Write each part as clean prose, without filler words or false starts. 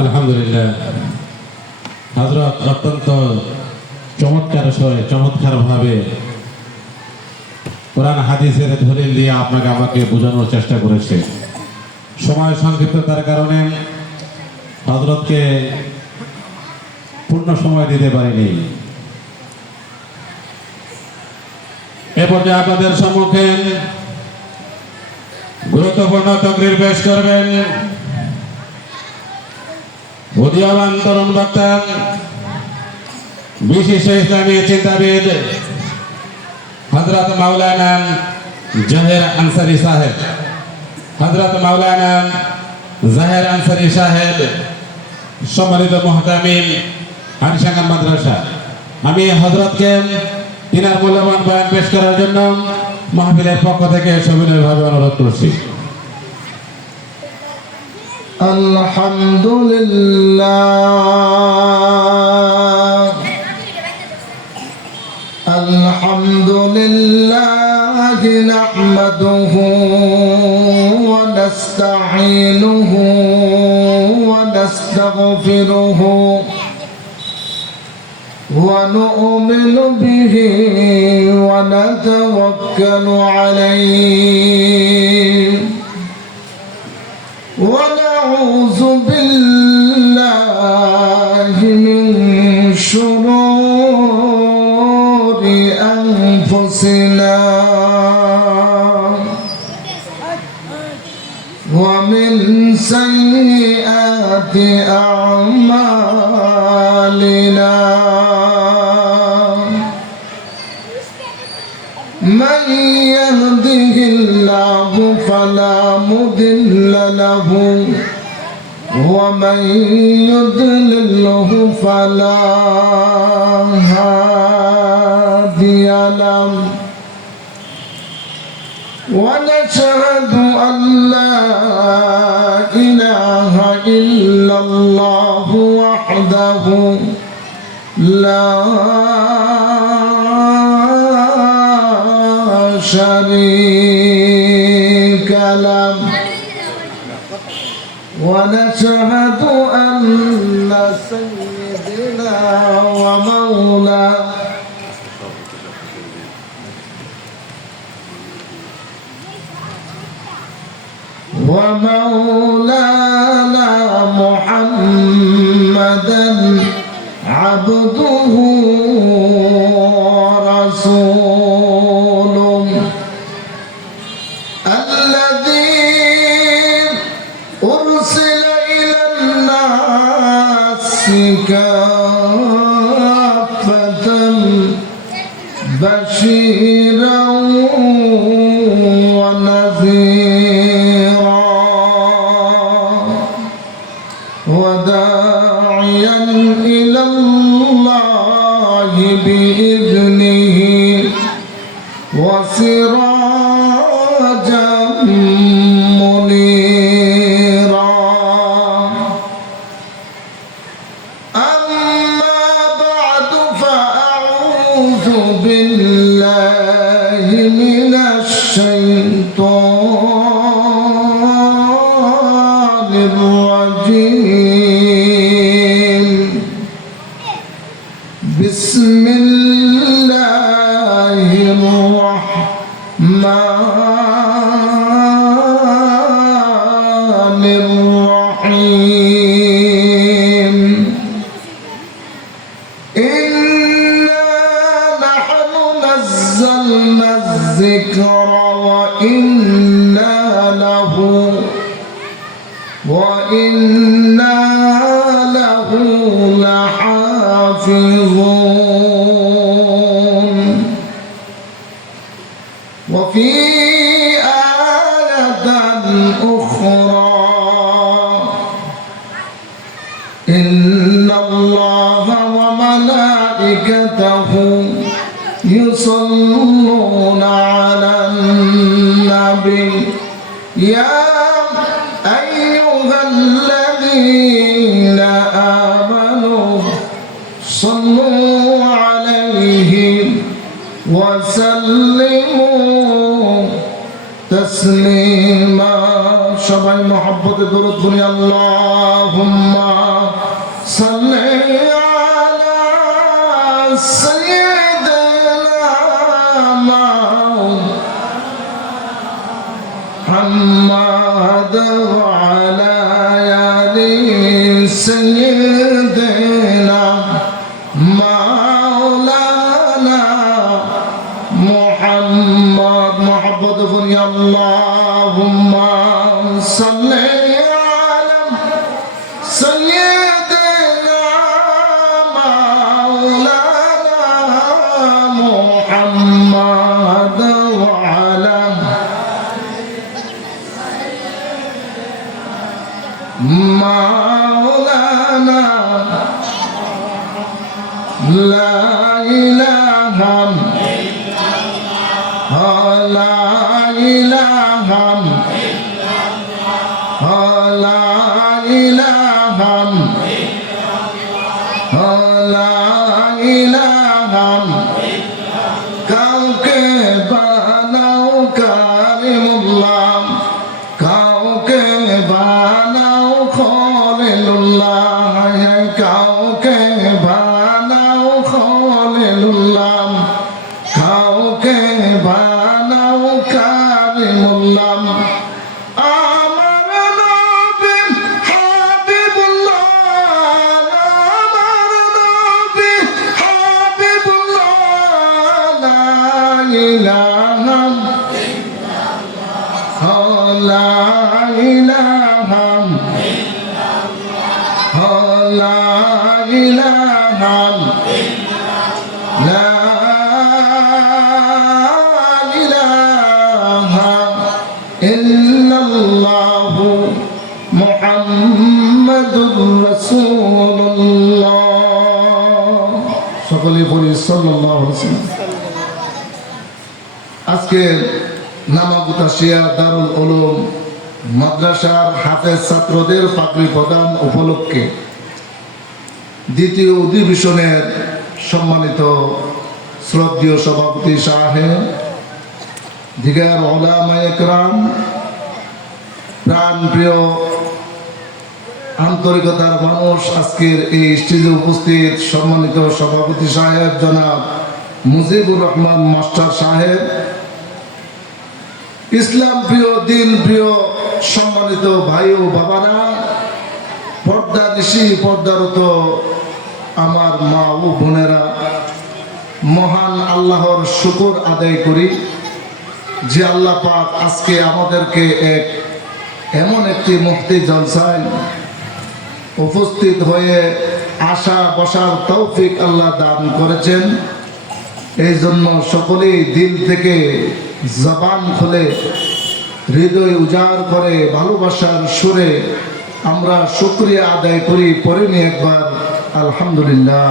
আলহামদুলিল্লাহ হযরত অত্যন্ত চমৎকারভাবে কোরআন হাদিসের দলিল দিয়ে আমাকে বোঝানোর চেষ্টা করেছে। সময় সংক্ষিপ্ততার কারণে হযরতকে পূর্ণ সময় দিতে পারিনি। এ পর্যায়ে আপনাদের সম্মুখে গুরুত্বপূর্ণ তাকরীর পেশ করবেন উদীয়মান তরুণ বক্তা, বিশিষ্ট ইসলামী চিন্তাবিদ হযরত মাওলানা জাহের আনসারী সাহেব। হযরত মাওলানা জাহের আনসারী সাহেব, সম্মানিত মুহতামিম হানিশাঙ্গান মাদ্রাসা, আমি হযরতকে তিনার মূল্যবান বয়ান পেশ করার জন্য মাহফিলের পক্ষ থেকে সবিনয়ভাবে অনুরোধ করছি। আলহামদুলিল্লাহ নাহমাদুহু ওয়া নাস্তাঈনুহু ওয়া নাস্তাগফিরুহু ওয়া নু'মিনু বিহি ওয়া নাতাওয়াক্কালু আলাইহি ওয়া নাউযু বিল্লাহি মিন শুরুরি আনফুসিনা ওয়া মিন সাইয়্যাতি আ'মালিনা من يهده الله فلا مضل له ومن يضلله فلا هادي له ونشهد أن لا إله إلا الله وحده لا شريك له ونشهد أن سيدنا ومولانا محمدا عبده ورسوله الذي أرسل إلى الناس كافة بشيرا ونذيرا وداعيا إلى الله بإذنه وسراجا منيرا. أما بعد فأعوذ بالله من الشيطان الرجيم. بسم الله الرحمن الرحيم. إنا نحن نزلنا الذكر وإنا له لحافظون. وفي آية أخرى إن الله وملائكته يصلون على النبي يا أيها الذين آمنوا صلوا عليه وسلموا تسليما. সবাই মহব্বতে দরুদ পড়ি আল্লাহুম্মা সাল্লি আলা সাইয়্যিদিনা মুহাম্মাদ ওয়া আলা আলি সাইয়্যিদিনা মাওলানা মুহাম্মদ মহব্বত করি আল্লাহুম্মা সাল্লি আলা সাইয়্যিদিনা মাওলানা মুহাম্মদ ওয়া আলা মাওলানা লা ইলাহা লা ইলাহা লা ইলাহা লা ইলাহা কাউকে বানাও কারিমুল্লাহ কাউকে বানাও খলিলুল্লাহ কাউকে বানাও খলিলুল্লাহ কাউকে বানাও কারিমুল্লাহ আমার নবী হাবিবুল্লাহ আমার নবী হাবিবুল্লাহ লা ইলাহা লা ইলাহা লা ইলাহা লা ইলাহা ইল্লাল্লাহু মুহাম্মাদুর রাসূলুল্লাহ সকলে বলি সাল্লাল্লাহু আলাইহি ওয়াসাল্লাম। আজকে নামাগুতাশিয়া দারুল উলুম মাদ্রাসার হাফেজ ছাত্রদের পাগড়ি প্রদান উপলক্ষে দ্বিতীয় অধিবেশনের সম্মানিত শ্রদ্ধেয় সভাপতি সাহেব দিগার উলামায়ে কেরাম প্রাণপ্রিয় আন্তরিকতার মানুষ আজকের এই স্টেজে উপস্থিত সম্মানিত সভাপতি সাহেব জনাব মুজিবুর রহমান মাস্টার সাহেব ইসলাম প্রিয় দিন প্রিয় সম্মানিত ভাই ও বাবারা পর্দা নিশি পর্দারত আমার মা ও বোনেরা মহান আল্লাহর শুকর আদায় করি যে আল্লাহ পাক আজকে আমাদেরকে এক এমন একটি মুফতি জলসায় উপস্থিত হয়ে আসা বসার তৌফিক আল্লাহ দান করেছেন। এই জন্য সকলেই দিল থেকে জবান খুলে হৃদয় উজাড় করে ভালোবাসার সুরে আমরা শুকরিয়া আদায় করি পড়িনি একবার আলহামদুলিল্লাহ।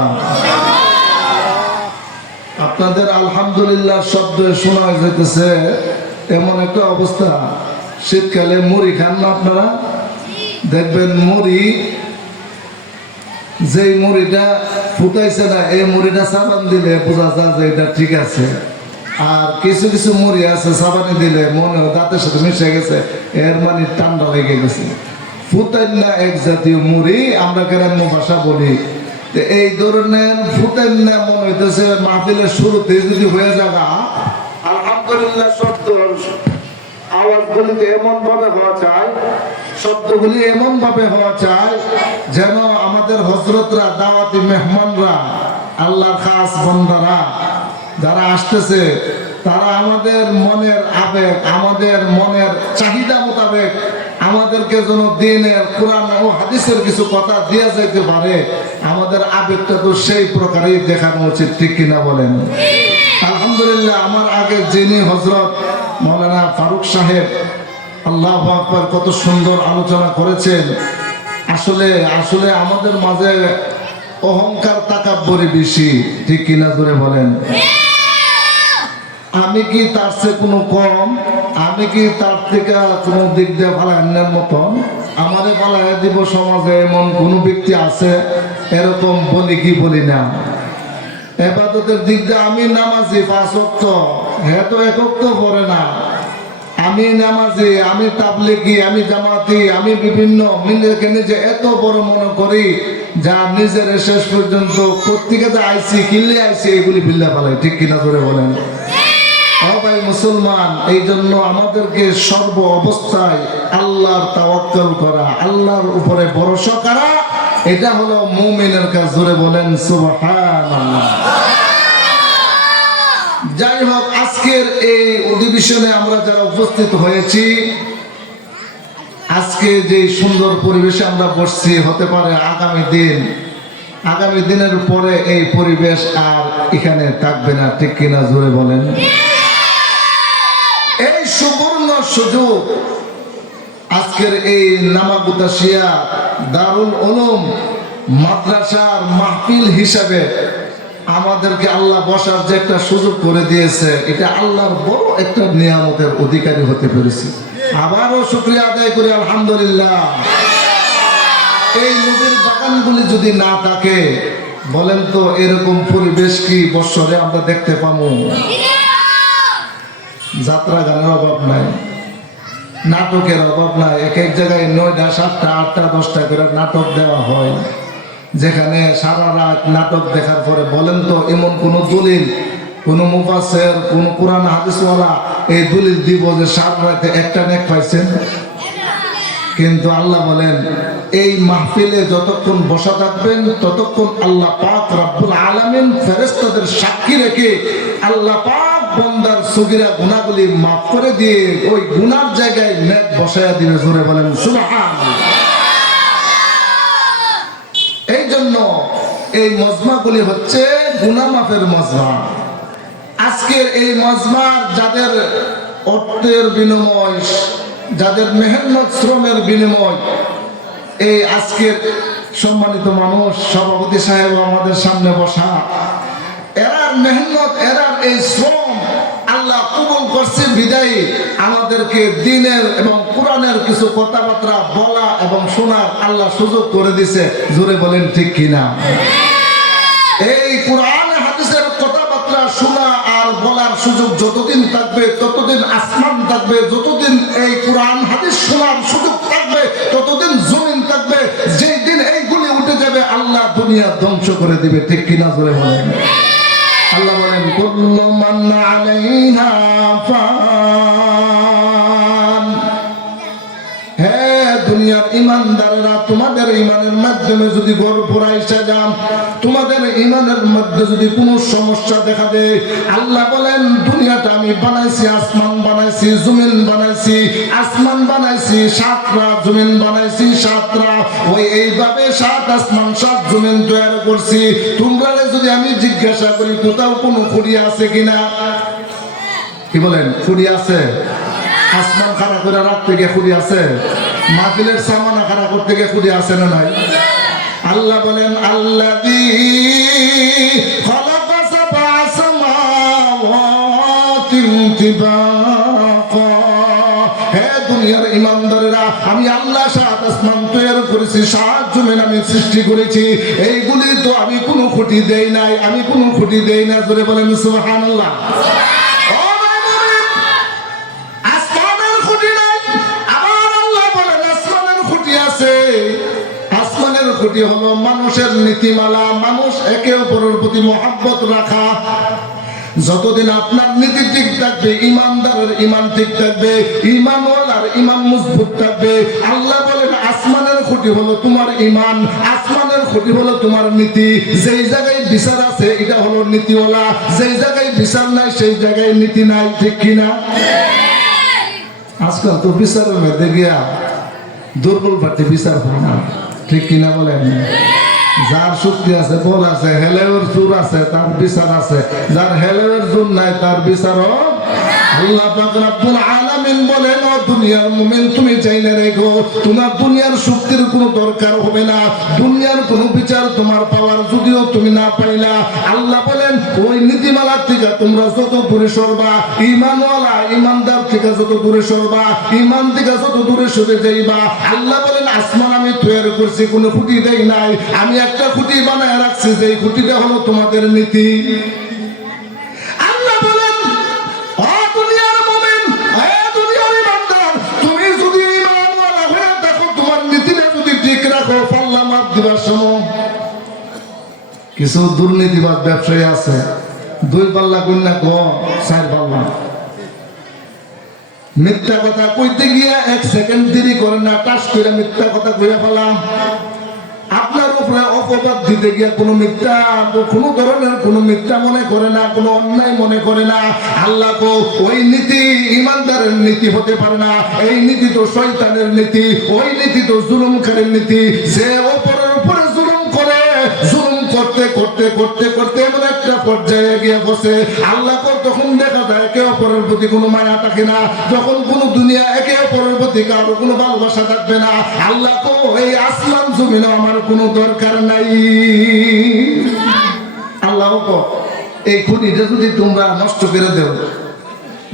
আপনাদের আলহামদুলিল্লাহ শব্দ শোনা যেতেছে এমন একটা অবস্থা, শীতকালে মুড়ি খান না আপনারা? দেখবেন মুড়ি যেই মুড়িটা ফুটাইছে না এই মুড়িটা সাবান দিলে বোঝা যায় যে এটা ঠিক আছে, আর কিছু কিছু মুড়ি আছে সাবানি দিলে মনে হয় দাঁতের সাথে মিশে গেছে, এর মানে ঠান্ডা লেগে গেছে। ফুটাইন না এক জাতীয় মুড়ি আমরা গ্রাম্য ভাষা বলি। এই ধরনের ফুটাইন না মনে হইতেছে মাহফিলের শুরুতে যদি হয়ে যাগা আলহামদুলিল্লাহ শব্দ আওয়াজগুলিতে এমন ভাবে হওয়া চায়, শব্দগুলি এমন ভাবে হওয়া চায় যেন আমাদের হযরতরা দাওয়াতি মেহমানরা আল্লাহর খাস বান্দারা যারা আসতেছে তারা আমাদের মনের আবেগ আমাদের মনের চাহিদা মোতাবেক আমাদেরকে যেন দিনের কোরআন ও হাদিসের কিছু কথা দিয়া যাইতে পারে, আমাদের আবেগটা তো সেই প্রকারেই দেখানো উচিত, ঠিক কিনা বলেন? আলহামদুলিল্লাহ আমার আগে যিনি হযরত মাওলানা ফারুক সাহেব আল্লাহু আকবার কত সুন্দর আলোচনা করেছেন। আসলে আসলে আমাদের মাঝে অহংকার তাকাব্বুরি বেশি, ঠিক কিনা জোরে বলেন? আমি কি তার চেয়ে কোনো কম? আমি কি তার থেকে কোনো দিক দিয়ে ফালান্নার মতন? আমাদের ফালাই দিব সমাজে এমন কোন ব্যক্তি আছে? এরকম বলি কি বলি না? ইবাদতের দিক দিয়ে আমি নামাজি 5 ওয়াক্ত, হে তো 1 ওয়াক্ত পড়ে না। আমি নামাজি, আমি তাবলিগি, আমি জামাতি, আমি বিভিন্ন নিজেকে নিজে এত বড় মনে করি, যা নিজের শেষ পর্যন্ত কোত্থেকে যা আইছি কিনলে আইছি এগুলি বিল্লা ফেলাই, ঠিক কিনা করে বলেন? ও ভাই মুসলমান, এই জন্য আমাদেরকে সর্ব অবস্থায় আল্লাহর তাওয়াক্কুল করা, আল্লাহর উপরে ভরসা করা, এটা হলো মুমিনের কাজ। জোরে বলেন সুবহানাল্লাহ। যাই হোক, আজকের এই অধিবেশনে আমরা যারা উপস্থিত হয়েছি, আজকে যে সুন্দর পরিবেশে আমরা বসছি, হতে পারে আগামী দিনের পরে এই পরিবেশ আর এখানে থাকবে না, ঠিক কিনা জোরে বলেন? এই সুবর্ণ সুযোগ আজকের এই নামাগুতাশিয়া দারুল উলুম মাদ্রাসার মাহফিল হিসাবে আমাদেরকে আল্লাহ বসার যে একটা সুযোগ করে দিয়েছে, এটা আল্লাহর বড় একটা নিয়ামতের অধিকারী হতে পেরেছি। আবারও শুকরিয়া আদায় করি আলহামদুলিল্লাহ। এই নদীর বাগানগুলি যদি না থাকে, বলেন তো এরকম পরিবেশ কি বৎসরে আমরা দেখতে পাবো? যাত্রা গানের অভাব নাই, নাটকের অভাব নাই, এক এক জায়গায় 9টা 7টা 8টা 10টা করে নাটক দেওয়া হয়, যেখানে সারা রাত নাটক দেখার পরে বলেন তো এমন কোন দলিল, কোন মুফাসসির, কোন কোরআন হাদিসওয়ালা এই দলিল দিব যে সারা রাতে একটা নেক পাইছেন? কিন্তু আল্লাহ বলেন এই মাহফিলে যতক্ষণ বসা থাকবেন ততক্ষণ আল্লাহ পাক রব্বুল আলামিন ফেরেশতাদের সাক্ষী রেখে আল্লাহ পাক বান্দার সগীরা গুনাহগুলি মাফ করে দিয়ে ওই গুনার জায়গায় নেক বসায়া দিবে। জোরে বলেন সুবহানাল্লাহ। এই জন্য এই মজমাগুলি হচ্ছে গুনাহ মাফের মজমা। আজকের এই মজমার যাদের অর্থের বিনিময়, যাদের মেহনত শ্রমের বিনিময়, এই আজকের সম্মানিত মানুষ সভাপতি সাহেব আমাদের সামনে বসা, এরার মেহনত, এরার এই শ্রম আল্লাহ কবুল করছে বিদায়ী আমাদেরকে দিনের এবং কোরআনের কিছু কথাবার্তা বলা এবং শোনার আল্লাহ সুযোগ করে দিছে। জোরে বলেন ঠিক কিনা? এই কোরআন হাদিসের কথাবার্তা শোনা আর বলার সুযোগ যতদিন থাকবে ততদিন আসমান থাকবে, যতদিন এই কোরআন হাদিস শোনার সুযোগ থাকবে ততদিন জমিন থাকবে। যেই দিন এইগুলি উঠে যাবে আল্লাহ দুনিয়া ধ্বংস করে দিবে, ঠিক কিনা? জোরে বলেন। আল্লাহ বলেন কুল্লু মান আলাইহা ফান। হে দুনিয়ার ইমানদারেরা, তোমাদের ইমানের মাধ্যমে যদি ঘর পুরাইসা যান, তোমাদের ইমানের মধ্যে যদি কোনো সমস্যা দেখা দেয়, আল্লাহ বলেন দুনিয়াটা আমি বানাইছি, আসমান বানাইছি, জমিন বানাইছি, আসমান বানাইছি 7টা, জমিন বানাইছি 7টা, ওই এইভাবে 7 আসমান 7 জমিন তৈরি করছি। তোমরা যদি আমি জিজ্ঞাসা করি কোথাও কোনো খুঁড়ি আছে কিনা, কি বলেন? খুঁড়ি আছে? আসমান খাড়া করে রাখতে গিয়ে খুঁড়ি আছে? মাহফিলের সামানা খাড়া করতে গিয়ে খুঁড়ি আছে না নাই? আল্লাহ বলেন আল্লাযী খালাকা সাবআ সামাওয়াতিন তিবাকা। হে দুনিয়ার ইমানদারেরা, আমি আল্লাহ 7 আসমান তৈরি করেছি, 7 জমিন আমি সৃষ্টি করেছি। এইগুলি তো আমি কোনো খুঁটি দেই নাই, আমি কোনো খুঁটি দেই না। জোরে বলেন সুবহানাল্লাহ। আসমানের খুঁটি হলো মানুষের নীতিমালা, মানুষ একে অপরের প্রতি মহব্বত রাখা। যতদিন আপনার নীতি ঠিক থাকবে, ইমানদারের ইমান ঠিক থাকবে, ইমানওয়ালার ইমান মজবুত থাকবে। আল্লাহ বলেন আসমানের খুঁটি হলো তোমার ইমান, আসমানের খুঁটি হলো তোমার নীতি। যেই জায়গায় বিচার আছে এটা হলো নীতিওয়ালা, যেই জায়গায় বিচার নাই সেই জায়গায় নীতি নাই, ঠিক কিনা? আজকাল তো বিচারের মধ্যে গিয়া দুর্বল পার্টি বিচার হয় না, ঠিক কিনা বলেন? যার শক্তি আছে, বল আছে, হেলের জোর আছে, তার বিচার আছে। যার হেলের জোর নাই তার বিচারও আল্লাহ পাক রব্বুল আলামিন বলেন, ও দুনিয়ার মুমিন, তুমি চাইলে রেখো, তোমার দুনিয়ার শক্তির কোনো দরকার হবে না, দুনিয়ার কোনো বিচার তোমার পাওয়ার যদিও তুমি না পাইলা, আল্লাহ বলেন ওই নীতিমালার থেকে তোমরা যত দূরে সরবা, ইমানওয়ালা ইমানদার থেকে যত দূরে সরবা, ইমান থেকে যত দূরে সরে যাইবা, আল্লাহ বলেন আসমান আমি তৈরি করছি, কোনো খুঁটি দেই নাই, আমি একটা খুঁটি বানায় রাখছি, যেই খুঁটিটা হলো তোমাদের নীতি। আল্লাহ বলেন ও দুনিয়ার মুমিন, হে দুনিয়ার কিছু দুর্নীতিবাদ ব্যবসায়ী আছে, 2 পাল্লা কন্যা ক 4 পাল্লা। মিথ্যা কথা কইতে গিয়া 1 সেকেন্ড দেরি করে না, টাস করে মিথ্যা কথা কইয়া ফেলাম। আপনার উপরে অপবাদ দিতে গিয়া কোনো মিথ্যা, কোনো ধরনের কোনো মিথ্যা মনে করে না, কোনো অন্যায় মনে করে না। আল্লাহ কো ওই নীতি ইমানদারের নীতি হতে পারে না, এই নীতি তো শয়তানের নীতি, ওই নীতি তো জুলুমকারীর নীতি। যে অপরের উপরে জুলুম করে, জুলুম করতে করতে করতে করতে এমন একটা পর্যায়ে গিয়ে বসে, আল্লাহ কো তখন দেখা যায় একে অপরের প্রতি কোনো মায়া থাকে না, যখন কোনো দুনিয়া একে অপরের প্রতি কারো কোনো ভালোবাসা থাকবে না। আল্লাহ কো এই আসমান জমিন আমার কোনো দরকার নাই। আল্লাহ কো এই খুঁটিটা যদি তোমরা নষ্ট করে দেও,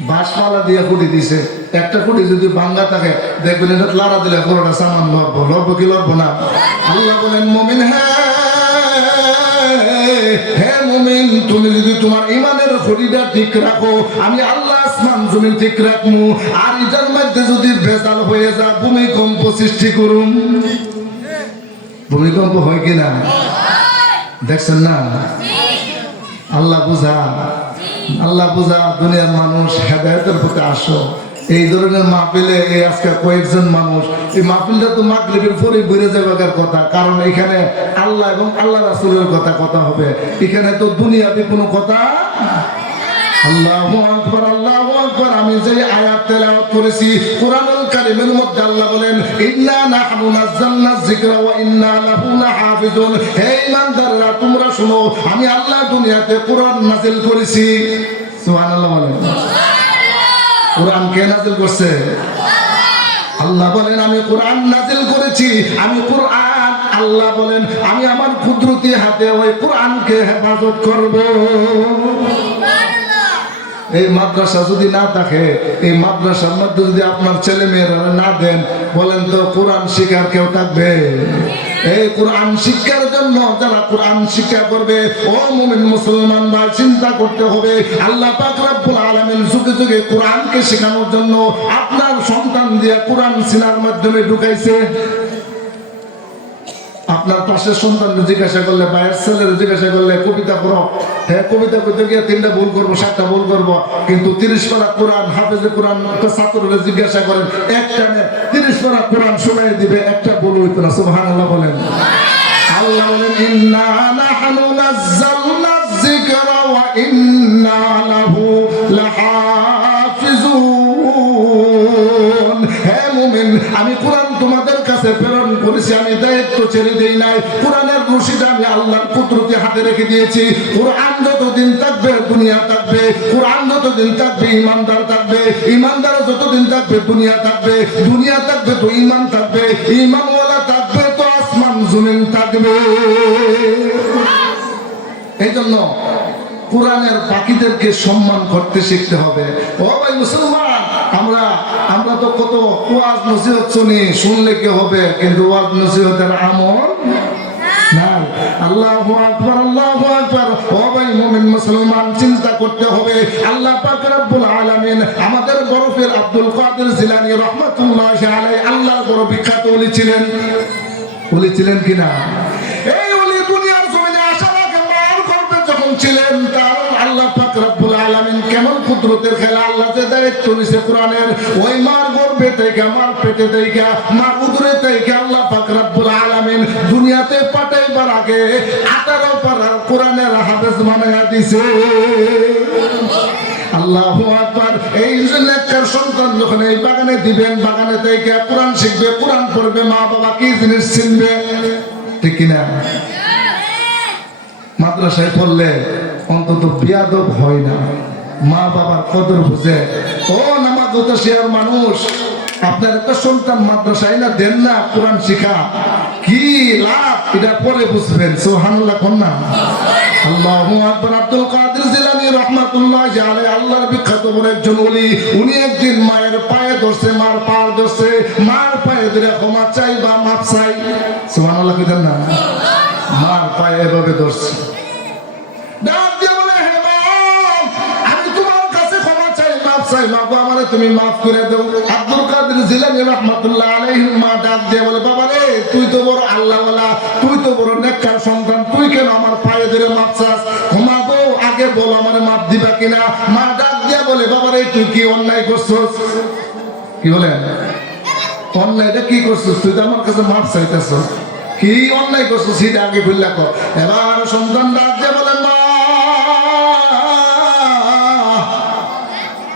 বাঁশপালা দিয়ে খুঁটি দিছে, একটা খুঁটি যদি ভাঙ্গা থাকে দেখবেন এটা লাড়া দিলে পুরোটা সামান লড়বো, লড়বো কি লড়বো না? আল্লাহ বলেন মুমিন হে মুমিন, তুমি যদি তোমার ইমানের খুঁটিটা ঠিক রাখো, আমি আল্লাহ আসমান জমিন ঠিক রাখবো। আর এটার মধ্যে যদি ভেজাল হয়ে যা, ভূমিকম্প সৃষ্টি করুন। ভূমিকম্প হয় কিনা দেখছেন না? আল্লাহ বুঝা, আল্লাহ বুঝা। দুনিয়ার মানুষ হেদায়েতের প্রতি আসো। এই ধরনের মাহফিলে এই আজকে কয়েকজন মানুষ, এই মাহফিলটা তো মাগরিবের পরে বেড়ে যাবার কথা, কারণ এখানে আল্লাহ এবং আল্লাহ রাসূলের কথা হবে। এখানে তো দুনিয়াবি কোনো কথা। আল্লাহু আকবার, আল্লাহু আকবার। আমি যে আয়াত তেলাওয়াত করেছি কোরআনুল কারীমের মধ্যে আল্লাহ বলেন ইন্না নাহনু নাযালনা যিকরা ওয়া ইন্না লাহু লাহাফিজুন। হে ঈমানদাররা তোমরা শুনো, আমি আল্লাহ দুনিয়াতে কোরআন নাযিল করেছি। সুবহানাল্লাহ বলেন। কোরআন কে নাযিল করছে? আল্লাহ বলেন আমি কোরআন নাযিল করেছি। আমি কোরআন, আল্লাহ বলেন আমি আমার কুদরতি হাতে ওই কোরআনকে হেফাজত করব। এই মাদ্রাসা যদি না থাকে, এই মাদ্রাসার মধ্যে যদি আপনার ছেলে মেয়েরা না দেন, বলেন তো কোরআন শিক্ষার কেউ থাকবে? এই কোরআন শিক্ষার জন্য যারা কোরআন শিক্ষা করবে, ও মুমিন মুসলমান ভাই, চিন্তা করতে হবে আল্লাহ পাক রব্বুল আলামিন যুগে যুগে কোরআনকে শেখানোর জন্য আপনার সন্তান দিয়ে কোরআন সিনার মাধ্যমে ঢুকাইছে। আপনার পাশের সন্তানকে জিজ্ঞাসা করলে, ভাইয়ের ছেলের জিজ্ঞাসা করলে কবিতা পড়ো, হ্যাঁ কবিতা কইতে গিয়ে 3টা ভুল করবো, 7টা ভুল করবো, কিন্তু 30 পারা কোরআন হাফেজে কোরআন ছাত্ররা জিজ্ঞাসা করেন, একটা 30 পারা কোরআন শোনায় দিবে, একটা ভুল হইতো না। সুবহানাল্লাহ বলেন। আল্লাহ বলেন ইন্না নাহনু নাযালনা যিকরা ওয়া ইন্না লাহু লাহাফিজুন। হে মুমিন, আমি কোরআন তোমাদের কাছে প্রেরণ করেছি, আমি দায়িত্ব ছেড়ে দেই নাই। কোরআনের রশিটা আমি আল্লাহর কুদরতি হাতে রেখে দিয়েছি। কোরআন যতদিন থাকবে দুনিয়া থাকবে, কোরআন যতদিন থাকবে ইমানদার থাকবে, ইমানদার যতদিন থাকবে দুনিয়া থাকবে, দুনিয়া থাকবে তো ইমান থাকবে, ইমানওয়ালা থাকবে তো আসমান জমিন থাকবে। এই জন্য কোরআনের পাখিদেরকে সম্মান করতে শিখতে হবে। ও ভাই মুসলমান, আমরা তো কত ওয়াজ নসিহত শুনি, শুনলে কি হবে, কিন্তু ওয়াজ নসিহতের আমল নাই। আল্লাহু আকবার, আল্লাহু আকবার। ও ভাই মুমিন মুসলমান, চিন্তা করতে হবে আল্লাহ পাক রব্বুল আলামিন আমাদের বরফের আব্দুল কাদের জিলানী রাহমাতুল্লাহি আলাইহি আল্লাহর বড় বিখ্যাত ওলি ছিলেন। ওলি ছিলেন কিনা? এই ওলি দুনিয়ার জমিনে আসার আগে মার গর্ভে যখন ছিলেন, তার আল্লাহ পাক রব্বুল আলামিন কেমন কুদরতের খেলা, আল্লাহ যে দায়িত্ব নিছে কোরআনের, ওই মার গর্ভে থেকে, মার পেটে থেকে, মার উদরে থেকে আল্লাহ পাক রব্বুল আলামিন দুনিয়াতে পাঠাইবার আগে 18 পারা কোরআনের হাফেজ বানায়া দিছে। আল্লাহু আকবার। এই জন্য একটা সন্তান যখন এই বাগানে দিবেন, বাগানে থেকে কোরআন শিখবে, কোরআন পড়বে, মা বাবা কি জিনিস চিনবে, ঠিক কিনা? মাদ্রাসায় পড়লে অন্তত বিয়াদব হয় না, মা বাবার কদর বুঝে। ও নামাজ উদাসীন মানুষ, আপনার একটা সন্তান মাদ্রাসায় না দেন না, কোরআন শিখা কি লাভ এটা পরে বুঝবেন। সুবহানাল্লাহ কোন না? আল্লাহু আকবার। আব্দুল কাদের জিলানী রাহমাতুল্লাহি আলাইহি আল্লাহর বিখ্যাত বড় একজন ওলি, উনি একদিন মায়ের পায়ে ধরছে, মার পা ধরছে, মার পায়ে ধরে ক্ষমা চাই বা মাপ চাই। সুবহানাল্লাহ কইতেন না? মার পায়ে এভাবে ধরছে, ডাক দিয়ে বলে হে মা, আমি তোমার কাছে ক্ষমা চাই, মাপ চাই, মা গো আমারে তুমি মাফ করে দাও। আব্দুল কাদের জিলানী রাহমাতুল্লাহি আলাইহি মা ডাক দিয়ে বলে, বাবা রে, তুই তো বড় আল্লাহওয়ালা, তুই তো বড় নেককার সন্তান, সন্তান তুই কেন আমার পায়ে ধরে মাপ চাস? মা গো আগে বল আমার মাপ দিবা কিনা। মা ডাক দিয়া বলে বাবারে তুই কি অন্যায় করছস? কি বলেন অন্যায়টা কি করছিস? তুই তো আমার কাছে মাপ চাইতেছ, কি অন্যায় করছিস সেটা আগে ভুললা কর। এবার সন্তান ডাক দিয়ে বলে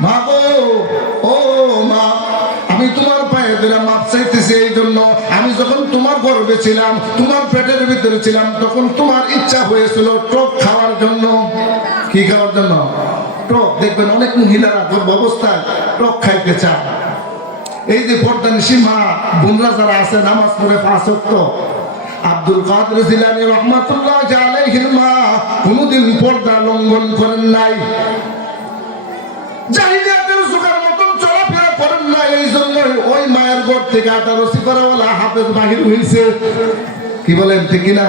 মা গো ও মা, আমি তোমার পায়ে ধরে মাপ চাইতেছি এই জন্য আমি যখন তোমার গর্ভে ছিলাম, তোমার পেটের ভিতরে ছিলাম, তখন তোমার ইচ্ছা হয়েছিল টক খাওয়ার জন্য। কি খাওয়ার জন্য? টক। দেখবেন অনেক মহিলারা গর্ভ অবস্থায় টক খাইতে চায়। এই যে পর্দানিশী মা বোনরা যারা আছে নামাজ পড়ে 5 ওয়াক্ত, আব্দুল কাদের জিলানী রাহমাতুল্লাহ আলাইহির মা কোনদিন পর্দা লঙ্ঘন করেন নাই, জাহিলিয়াতের যুগের মতন চলাফেরা করেন নাই। এই জন্য ওই মায়ের ঘর থেকে 18 সিপারাওয়ালা হাফেজ বাহির হয়েছে। কি বলেন ঠিক কিনা?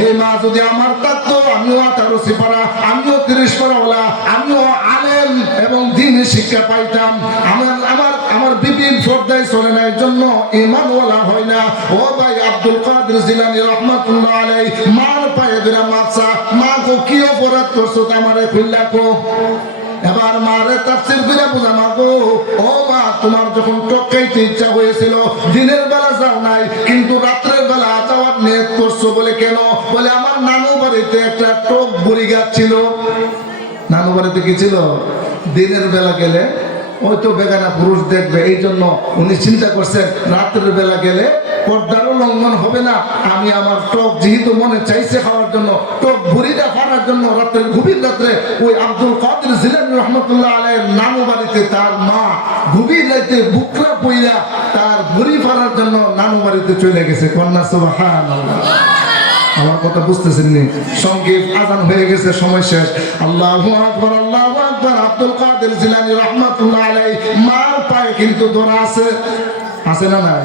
এই মা যদি আমার থাকতো আমিও 18 সিপারা, আমিও 30 পারাওয়ালা, আমিও আলেম এবং দ্বীনি শিক্ষা পাইতাম। আমার বিবি পর্দায় চলে না, এর জন্য ঈমানওয়ালা হয় না। ও ভাই আব্দুল কাদের জিলানী রাহমাতুল্লাহ আলাইহি মার পায়ে ধরে মাপসা, মা গো কি অপরাধ করছো আমারে খুললা কো। এবার মারে তাফসীর করে বুঝা মা গো ও মা তোমার যখন টক খাইতে ইচ্ছা হয়েছিল দিনের বেলা যাও নাই, কিন্তু রাত্রের বেলা যাওয়ার নিয়ত করছো বলে কেন? বলে আমার নানু বাড়িতে একটা টক বুড়ি গাছ ছিল। নানু বাড়িতে কি ছিল? দিনের বেলা গেলে ওই তো বেগানা পুরুষ দেখবে, এই জন্য উনি চিন্তা করছেন রাত্রের বেলা গেলে পর্দারও লঙ্ঘন হবে না। আমি আমার টক যেহেতু মনে চাইছে খাওয়ার জন্য, টক বুড়িটা ফাড়ার জন্য রাত্রের গভীর রাত্রে ওই আব্দুল কাদের জিলানী রাহমাতুল্লাহ আলাইহির নানু বাড়িতে তার মা গভীর রাতে বুকরা পইরা তার বুড়ি ফাড়ার জন্য নানু বাড়িতে চলে গেছে। কন্যা সুবহানাল্লাহ। আমার কথা বুঝতেছেন নি? সংক্ষেপ আজান হয়ে গেছে, সময় শেষ। আল্লাহু আকবার, আল্লাহু আকবার। আব্দুল কাদের জিলানী রাহমাতুল্লাহ আলাইহি মার পায়ে কিন্তু ধরা আছে, আছে না নাই?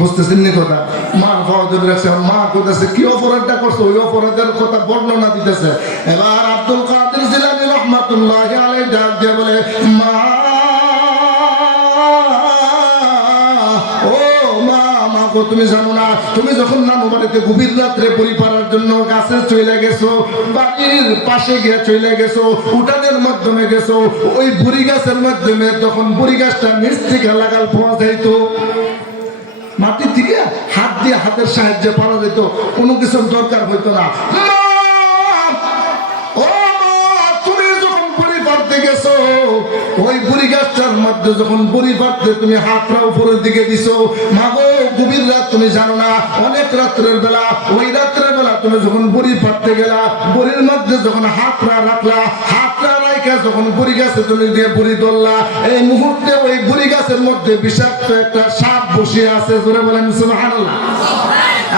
বুঝতেছেন নি কথা? মার পায়ে ধরে রাখছে। মা কইতাছে কি অপরাধটা করছো? ওই অপরাধের কথা বর্ণনা দিতেছে। এবার আব্দুল কাদের জিলানী রাহমাতুল্লাহ আলাইহি ডাক দিয়ে বলে মা তুমি জানো না তুমি যখন নানু বাড়িতে গভীর রাত্রে বড়ি পাড়ার জন্য গাছে চলে গেছো, বাড়ির পাশে গিয়ে চলে গেছো, উঠানের মাধ্যমে গেছো, ওই বুড়ি গাছের মাধ্যমে তখন বুড়ি গাছটা নিচ থেকে লাগাল পাওয়া যাইতো, মাটির থেকে হাত দিয়ে হাতের সাহায্যে পাওয়া যেত, কোনো কিছুর দরকার হইতো না। গেছো ওই বুড়ি গাছটার মধ্যে যখন বুড়ি পাড়তে তুমি হাতটা উপরের দিকে দিছো, মাগো গভীর রাত তুমি জানো না, অনেক রাত্রের বেলা, ওই রাত্রের বেলা তুমি যখন বুড়ি পাড়তে গেলা, বুড়ির মধ্যে যখন হাতটা রাখলা, হাতটা রাইখা যখন বুড়ি গাছে তুমি দিয়ে বুড়ি ধরলা, এই মুহূর্তে ওই বুড়ি গাছের মধ্যে বিষাক্ত একটা সাপ বসে আছে। জোরে বলেন সুবহানাল্লাহ।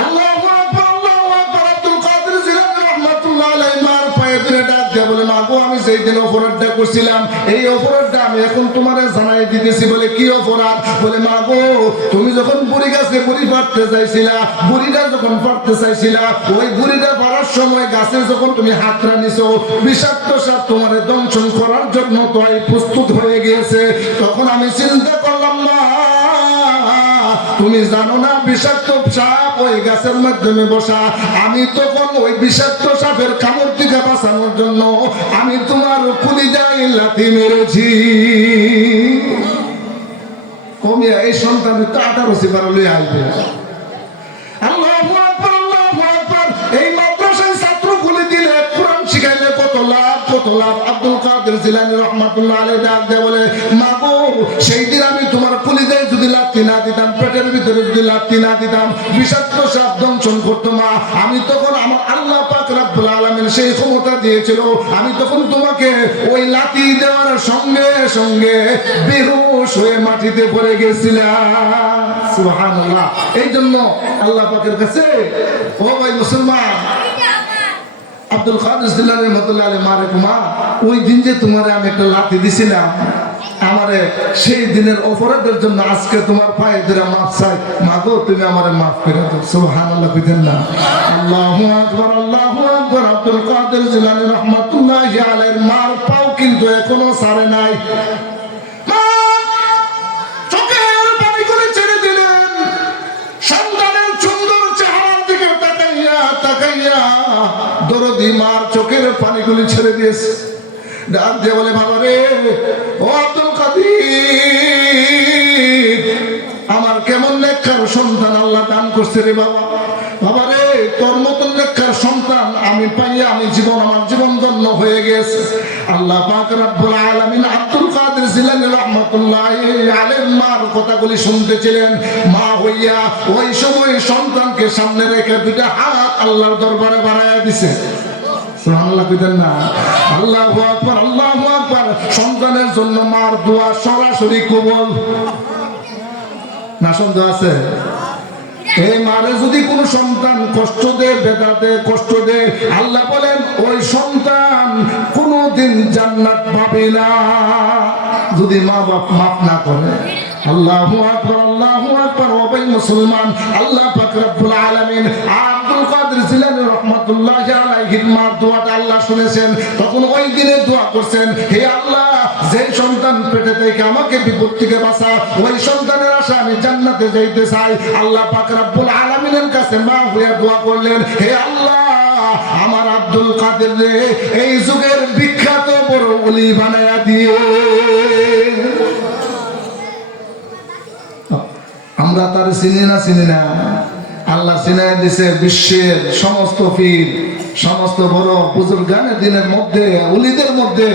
আল্লাহু আকবার, আল্লাহু আকবার। আব্দুল কাদের জিলানী রাহমাতুল্লাহ আলাইহি মার পায়ে ধরে ডাক দিয়ে বলে মাগো আমি সেই দিন অপরাধটা করছিলাম, এই অপরাধটা আমি এখন তোমারে জানাই দিতেছি। বলে কি অপরাধ? বলে মাগো তুমি যখন বুড়ি গাছে বুড়ি পাড়তে চাইছিলা, বুড়িটা যখন পাড়তে চাইছিলা, ওই বুড়িটা পাড়ার সময় গাছে যখন তুমি হাতটা নিছো, বিষাক্ত সাপ তোমারে দংশন করার জন্য তো প্রস্তুত হয়ে গিয়েছে। তখন আমি চিন্তা করলাম না তুমি জানো না বিষাক্ত সাপ ওই গাছের মাধ্যমে বসা, আমি তখন ওই বিষাক্ত সাপের কামড় থেকে বাঁচানোর জন্য আমি তোমার কলিজায় লাথি মেরেছি। কমিয়া এই সন্তানের তো 18 সিপারা লইয়া আসবে। আল্লাহু আকবার, আল্লাহু আকবার। এই মাদ্রাসায় ছাত্র খুলে দিলে, কোরআন শিখাইলে কত লাভ, কত লাভ। আব্দুল কাদের জিলানী রাহমাতুল্লাহ আলাইহি ডাক দিয়ে বলে মাগো সেই দিন আমি তোমার কলিজায় যদি লাথি না দিতাম, পেটের ভিতরে যদি লাথি না দিতাম, বিষাক্ত সাপ দংশন করতো মা, আমি তখন আমার আল্লাহ পাক রব্বুল আলামিন সেই ক্ষমতা দিয়েছিল, আমি তখন তোমাকে ওই লাথি দেওয়ার সঙ্গে সঙ্গে বেহুশ হয়ে মাটিতে পড়ে গেছিলাম। সুবহানাল্লাহ। এই জন্য আল্লাহ পাকের কাছে ও ভাই মুসলমান, আব্দুল কাদের জিলানী রাহমাতুল্লাহ আলাইহি মারে কুমা ওই দিন যে তোমারে আমি একটা লাথি দিছিলাম, আমারে সেই দিনের অপরাধের জন্য আজকে তোমার পায়ে ধরে মাফ চাই, মাগো তুমি আমারে মাফ করে দাও। সুবহানাল্লাহ কইতেন না? আল্লাহু আকবার, আল্লাহু আকবার। আব্দুল কাদের জিলানী রাহমাতুল্লাহ আলাইহির মার পাও কিন্তু এখনো ছাড়ে নাই। মা চোখের পানি করে ছেড়ে দিলেন, সন্তানের সুন্দর চেহারার দিকে তাকাইয়া দরদি মার চোখের পানিগুলি ছেড়ে দিয়েছে। ডাক দিয়ে বলে, বাবা রে, ও আব্দুল কাদের, আমার কেমন নেককার সন্তান আল্লাহ দান করছে রে বাবা। বাবা রে, তোর মতন নেককার সন্তান আমি পাইয়া আমার জীবন ধন্য হয়ে গেছে। আল্লাহ পাক রব্বুল আলামিন আব্দুল কাদের জিলানী রাহমাতুল্লাহি আলাইহির মার কথাগুলি শুনতেছিলেন। মা হইয়া ওই সময় সন্তানকে সামনে রেখে দুইটা হাত আল্লাহর দরবারে বাড়ায়া দিছে। সুবহানাল্লাহ কইতেন না? আল্লাহু আকবার, আল্লাহু আকবার। সন্তানের জন্য মার দোয়া সরাসরি কবুল না? সন্দেহ আছে? এই মারে যদি কোনো সন্তান কষ্ট দেয়, বেদনা দেয়, কষ্ট দেয়, আল্লাহ বলেন ওই সন্তান কোনোদিন জান্নাত পাবে না যদি মা বাপ মাফ না করে। আল্লাহু আকবার, আল্লাহু আকবার। ও ভাই মুসলমান, আল্লাহ পাক রব্বুল আলামিন আব্দুল কাদের জিলানী রাহমাতুল্লাহি আলাইহির মার দোয়াটা আল্লাহ শুনেছেন। তখন ওই দিনে দোয়া করছেন, হে আল্লাহ, যে সন্তান পেটে থেকে আমাকে বিপদ থেকে বাঁচা, ওই সন্তানের আশা আমি জান্নাতে যাইতে চাই। আল্লাহ পাক রব্বুল আলামিনের কাছে মা হয়ে দোয়া করলেন, হে আল্লাহ, আমার আব্দুল কাদের রে এই যুগের বিখ্যাত বড় ওলি বানায়া দিও। আমরা তার চিনি না? চিনি না? আল্লাহ চিনাই দিছে বিশ্বের সমস্ত পীর, সমস্ত বড় বুজুর্গানে দিনের মধ্যে, ওলিদের মধ্যে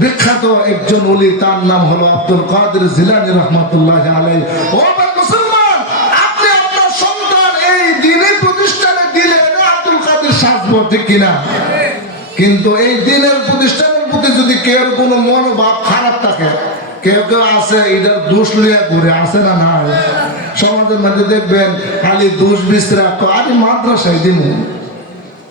বিখ্যাত একজন ওলি, তার নাম হলো আব্দুল কাদের জিলানী রাহমাতুল্লাহি আলাইহি। ও ভাই মুসলমান, আপনি আপনার সন্তান এই দ্বীনের প্রতিষ্ঠানে দিলেন, আব্দুল কাদের সাজবো, ঠিক কিনা? কিন্তু এই দ্বীনের প্রতিষ্ঠানের প্রতি যদি কেউ কোনো মনোভাব খারাপ থাকে, কেউ কেউ আছে এটার দোষ লিয়ে ঘুরে, আছে না? না, সমাজের মধ্যে দেখবেন খালি দোষ বিস্তার, আরে মাদ্রাসায় দিন।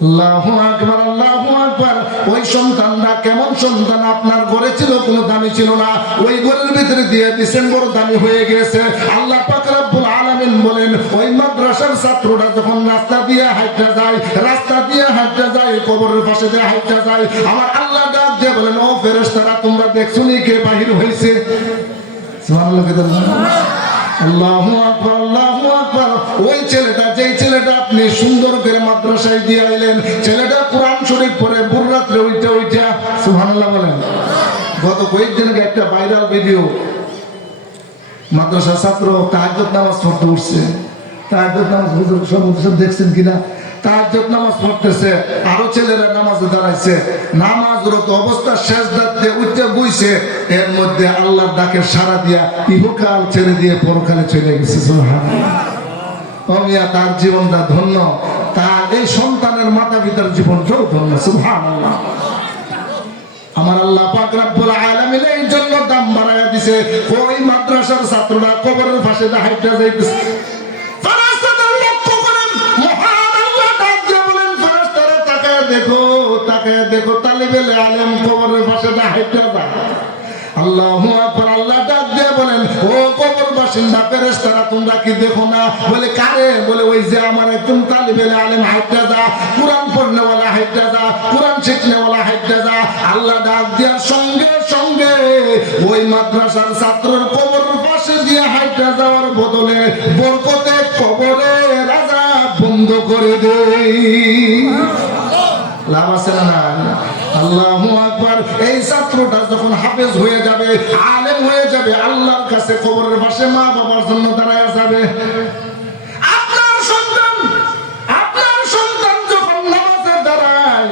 আল্লাহু আকবার, আল্লাহু আকবার। ওই সন্তানরা কেমন সন্তান? আপনার ঘরে ছিল কোনো দামি ছিল না, ওই ঘরের ভিতরে দিয়ে দিয়েছেন, বড় দামি হয়ে গেছে। আল্লাহ পাক রব্বুল আলামিন বলেন, ওই মাদ্রাসার ছাত্ররা যখন রাস্তা দিয়ে হাঁটা যায়, রাস্তা দিয়ে হাঁটা যায়, কবরের পাশে দিয়ে হাঁটা যায়, আমার আল্লাহ ডাক দিয়ে বলেন, ও ফেরেশতারা, তোমরা দেখছো নি কে বাহির হয়েছে? সুবহানাল্লাহ। আল্লাহু আকবার, আল্লাহু আকবার। ওই ছেলেটা, যেই ছেলেটা আপনি সুন্দর করে মাদ্রাসায় দিয়ে আইলেন, ছেলেটা কোরআন শরীফ পড়ে ভোর রাত্রে ওইটা সুবহানাল্লাহ বলেন। গত কয়েকদিন আগে একটা ভাইরাল ভিডিও, মাদ্রাসা ছাত্র তাহাজ্জুদ নামাজ পড়তে উঠছে। তাহাজ্জুদ নামাজ হুজুর সব দেখছেন কিনা? তাহাজ্জুদ নামাজ পড়তেছে, আরো ছেলেরা নামাজে দাঁড়াইছে, নামাজরত অবস্থা সেজদাতে উঠে বইছে, এর মধ্যে আল্লাহর ডাকে সাড়া দিয়া ইহকাল ছেড়ে দিয়ে পরকালে চলে গেছে। সুবহানাল্লাহ। ও মিয়া, তার জীবনটা ধন্য, তার এই সন্তানের মাতা পিতার জীবনটাও ধন্য। সুবহানাল্লাহ। আমার আল্লাহ পাক রব্বুল আলামিন এই জন্য দাম বাড়ায়া দিছে। ওই মাদ্রাসার ছাত্ররা কবরের পাশে হাইটা যাইতেছে, দেখো, তাকে দেখো, তালিবেল আলেম কবরের পাশে হাইটা যায়। আল্লাহু আকবার। আল্লাহ ডাক দিয়ে বলেন, ও কবর বাসিন্দা ফেরেশতারা, তোমরা কি দেখো না? বলে, কারে? বলে, ওই যে আমার একজন তালিবেল আলেম হাইটা যা, কোরআন পড়নেওয়ালা হাইটা যা, কোরআন শিখনেওয়ালা হাইটা যা। আল্লাহ ডাক দেওয়ার সঙ্গে সঙ্গে ওই মাদ্রাসার ছাত্রের কবরের পাশে দিয়ে হাইটা যাওয়ার বদলে বরকতে কবরের আযাব বন্ধ করে দেয়। লাভ আছে না? আল্লাহু আকবার। এই ছাত্রটা যখন হাফেজ হয়ে যাবে, আলেম হয়ে যাবে, আল্লাহর কাছে কবরের পাশে মা বাবার জন্য দাঁড়ায় যাবে। আপনার সন্তান যখন নামাজে দাঁড়ায়,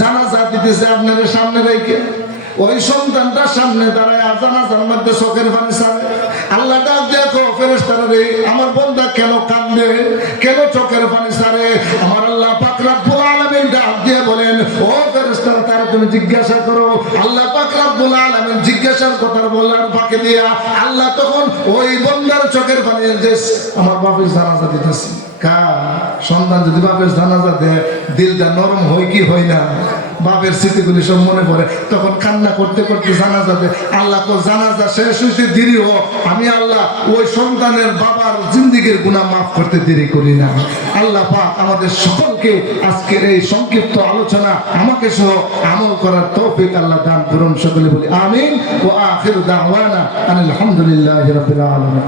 জানাজা দিতেছে আপনার সামনে রেখে, ওই সন্তানটা সামনে দাঁড়ায় জানাজার মধ্যে চোখের পানি ছাড়ে। আল্লাহ ডাক দেখো, ফেরেশতারা রে, আমার বান্দা কেন কাঁদে, কেন চোখের পানি ছাড়ে? আমার আল্লাহ পাক রব্বুল আলামিন ডাক দিয়ে বলেন, ও ফেরেশতারা, তারা তুমি জিজ্ঞাসা করো। আল্লাহ পাক রব্বুল আলামিন জিজ্ঞাসার কথা বলার ফাঁকে দিয়া আল্লাহ তখন ওই বান্দার চোখের পানি, যে আমার বাপের জানাজা দিতেছে। সন্তান যদি বাপের জানাজা দেয়, দিলটা নরম হয় কি হয় না? বাপের স্মৃতিগুলি সব মনে পড়ে, তখন কান্না করতে করতে জানাজা দেয়। আল্লাহ তো জানাজা শেষ হইতে দেরি হোক, আমি আল্লাহ ওই সন্তানের বাবার জিন্দেগীর গুনাহ মাফ করতে দেরি করি না। আল্লাহ পাক আমাদের সকলকে আজকের এই সংক্ষিপ্ত আলোচনা আমাকে সহ আমল করার তৌফিক আল্লাহ দান করুন। সকলে বলি আমিন। ওয়া আখিরু দাওয়ানা আলহামদুলিল্লাহি রাব্বিল আলামিন।